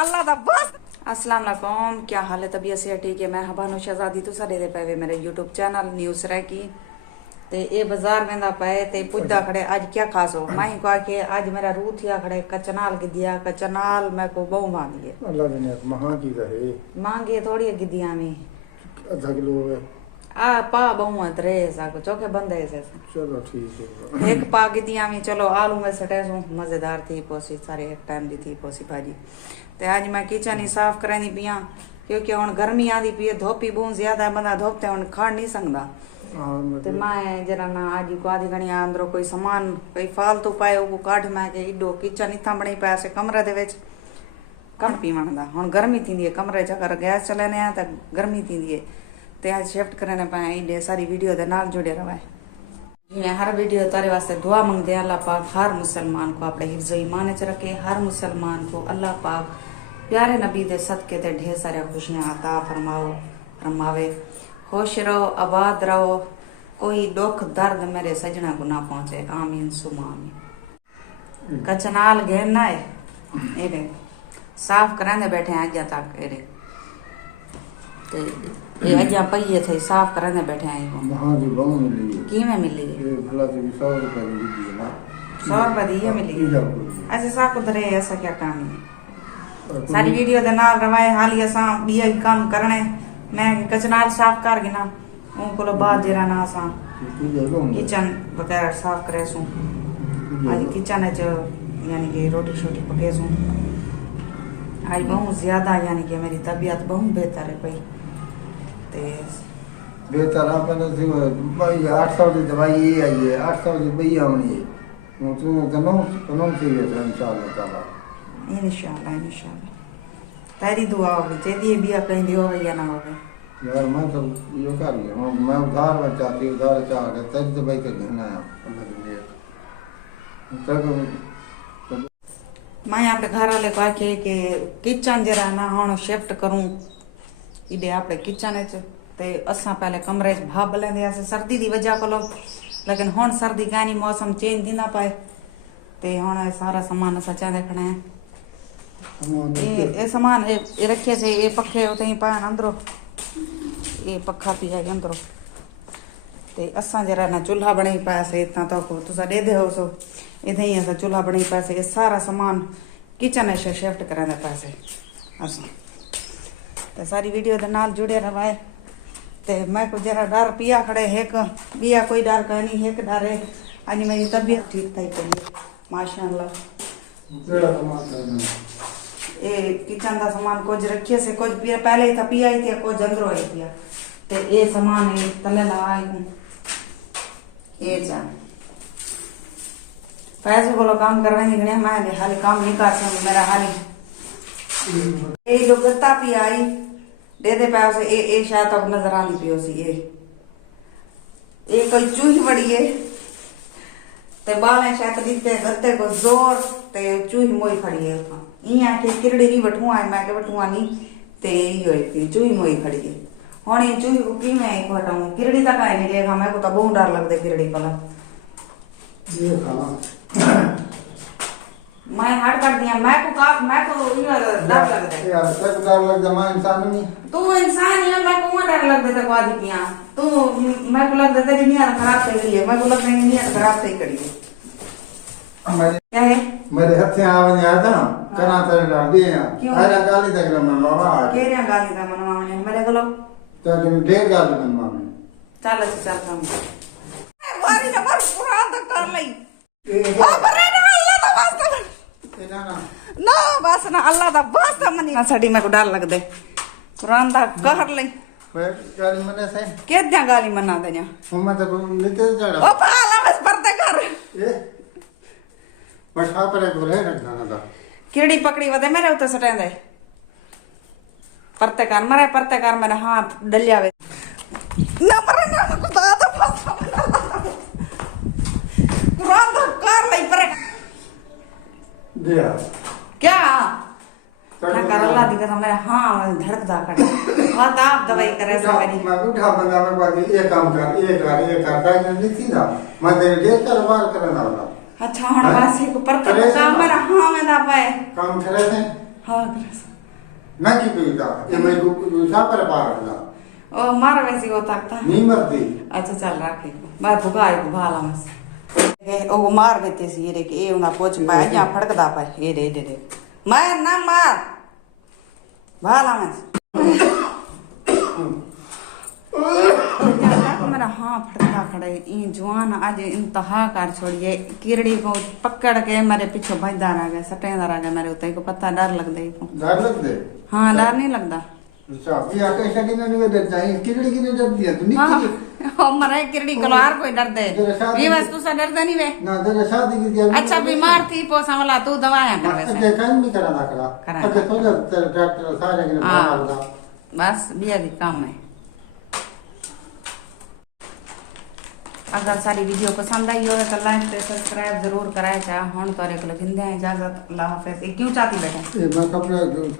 अल्लाह दा बस। अस्सलाम वालेकुम, क्या हाल है? तबीयत से ठीक है? मैं हबानो शहजादी तो सारे दे पे मेरे यूट्यूब चैनल न्यूज़ रह की ते ए बाजार में दा पे ते पुद्दा खड़े आज क्या खास हो माही को के आज मेरा रू थिया खड़े कचनाल के दिया कचनाल मैं को बहु मांगी अल्लाह ने महा की रहे मांगे थोड़ी गिदिया में आधा किलो है। आ पा बहु रे साको चौके बंद है से चलो ठीक है। एक पा गिदिया में चलो आलू में सटे सो मजेदार थी पोसी सारे एक टाइम दी थी पोसी भाजी ते आज मैं किचन ही साफ करानी पिया क्योंकि हुन गर्मी आदी पी धोपी बहुत ज्यादा बंदा धोपते हुन खा नहीं सकदा ते मैं जरा ना आज को आधी घणी अंदरो कोई सामान कोई फालतू पाए वो काट मैं के इडो किचन इतना बणी पाया से कमरे दे विच कम पीवण दा हुन गर्मी थींदी है कमरे च अगर गैस चलाने आ त गर्मी थींदी है ते आज शिफ्ट करने पाए इडे सारी वीडियो दे नाल जुड़े रहे मैं हर वीडियो तारे वास्ते दुआ मंगते हैं अल्लाह पाक हर मुसलमान को अपने हिफ्ज़ ईमान च रखे हर मुसलमान को अल्लाह पाक प्यारे नबी दे सदके ते ढेर सारे खुशियां अता फरमावे खुश रहो आबाद रहो कोई दुख दर्द मेरे सजना को ना पहुंचे आमीन सुमा आमीन कचनाल घेरना है एरे साफ कराने बैठे हैं अजा तक एरे ते ये अजा पहिए थे साफ कराने बैठे हैं वहां भी बहु मिली है की में मिली है ये भला से 100 रुपए की दी है ना 100 रुपए दी है मिली ऐसे साफ उधरे ऐसा क्या काम है सारी वीडियो दे नाल रवाए हाली असा बिया काम करने मैं कचनाल साफ कर गिना उन को बाद जरा ना असा किचन वगैरह साफ करे सु आज किचन च यानी कि रोटी शोटी पके सु आज बहुत ज्यादा यानी कि मेरी तबीयत बहुत बेहतर है भाई ते बेहतर आपने से भाई 800 की दवाई ये आई है 800 की बई आनी है वो तो से है इंशाल्लाह ताला इंशाल्लाह तेरी दुआ होगी तेरी भी कहीं दियो या ना होवे यार मैं तो यो कर लिया मैं उधार में चाहती उधार चाह के तेरी दवाई के देना है अल्लाह के लिए तक मैं यहाँ पे घर वाले को आखे कि किचन जरा ना हुन शिफ्ट करूं इडे आपे किचन च ते असा पहले कमरे च भाप लेंदे आसे सर्दी दी वजह कोलो लेकिन हुन सर्दी कानी मौसम चेंज दी ना पाए ते हुन सारा सामान असा चाहे देखना है ये सामान ये रखे से ये पखे उते ही पान अंदरो ये पखा पिया है अंदरो ते असा जरा ना चूल्हा बने पाया से इतना तो को तुसा दे दे हो सो इधे ही ऐसा चूल्हा बने पाया से ये सारा सामान किचन से शिफ्ट कराने पैसे असा ते सारी वीडियो दे नाल जुड़े रहे ते मैं को जरा डर पिया खड़े एक बिया कोई डर का नहीं एक डर है आज मेरी तबीयत ठीक थी पड़ी माशाअल्लाह ये किचन का सामान कुछ रखिए से कुछ पिया पहले ही था पिया ही थी कुछ अंदर ही पिया ते ये सामान है तले लगाई हूँ ये जा पैसे बोलो काम करने निकले मैं हाली काम नहीं कर सकूं मेरा हाली ये जो गत्ता पिया आई दे दे पैसे ये शायद तक नजर आनी पियो सी ये कोई चूही बड़ी है ते बाले शायद दिखते गत्ते को जोर ते चूही मोई खड़ी है इया के किरड़ी नहीं बठुआ है मैं के बठुआ नहीं ते यो है चूही मोई खड़ी है हुन ये चूही को की मैं एक हटाऊं किरड़ी तक आए नहीं देखा मैं को तो बहुत डर लगदे किरड़ी पला ये खाना मैं हट कर दिया मैं को यो डर लगदा है यार तक डर लगदा मैं इंसान नहीं तू इंसान है मैं को डर लगदा तक आदि पिया तू मैं को लगदा तेरी नियत खराब થઈ गई है मैं को लगदा तेरी नियत खराब થઈ गई है क्या है मेरे हाथ से आवे आया था कना तेरे डाल दिए अरे गाली तक मन बाबा केरिया गाली दा मनवा ने मेरे को तो तुम ढेर गाली मन मामे चल काम वारी ना पर पूरा तक कर लई अरे ना अल्लाह दा वास्ता ना बस ना अल्लाह दा वास्ता मनी ना साडी मैं को डर लगदे कुरान दा कर लई गाली मने से केद्या गाली मना दे냐 मम्मा तो लेते चढ़ा ओ पाला बस परते कर ए पछा पर बोले रखना ना कीड़ी पकड़ी वदे मेरे उते सटेंदे परते कर मेरे हाथ डलिया वे ना मरे ना खुदा दा फासा कुरान दा कर लई पर दिया क्या ना कर अल्लाह दी कसम मेरे हां धड़कदा कर हाथ आप दवाई करे से मेरी मैं उठा बंदा में बाकी ये काम कर नहीं थी ना मैं दे कर बार करना वाला अच्छा हण वासी को पर काम मेरा हां में दा पाए काम करे थे हाँ मैं की पीता ये मैं दूसरा पर पार रहा ओ मार वैसी वो तकता नहीं मरती अच्छा चल रखे मैं भुगाई भाला मस ओ मार देते सी ये रे के ए उना पोच पाया या फड़कदा पाए ये रे मार ना मार भाला मस मेरा हाँ फड़का खड़े इन जवान आज इंतहा कर छोड़िए कीड़ी को पकड़ के मेरे पीछे भजदार आ गए सटेदार आ गए मेरे उते को पता डर लग दे डर लगते हाँ डर नहीं लगता अच्छा ये आके शकी ने नहीं डरता है कीड़ी की नहीं डरती है तू नहीं हाँ ओ मरे कीड़ी कलवार कोई डर दे ये वस्तु से डरते नहीं वे ना तेरे शादी की थी अच्छा बीमार थी पोसा वाला तू दवाया कर वैसे देखा नहीं करा अच्छा तो जब डॉक्टर सारे के हाँ बस बिया दी काम है अगर सारी वीडियो पसंद आई हो तो लाइक ते सब्सक्राइब जरूर कराए चाहे हुन तोरे को लगिंदे इजाजत अल्लाह हाफिज क्यों चाहती बैठे मैं कपड़े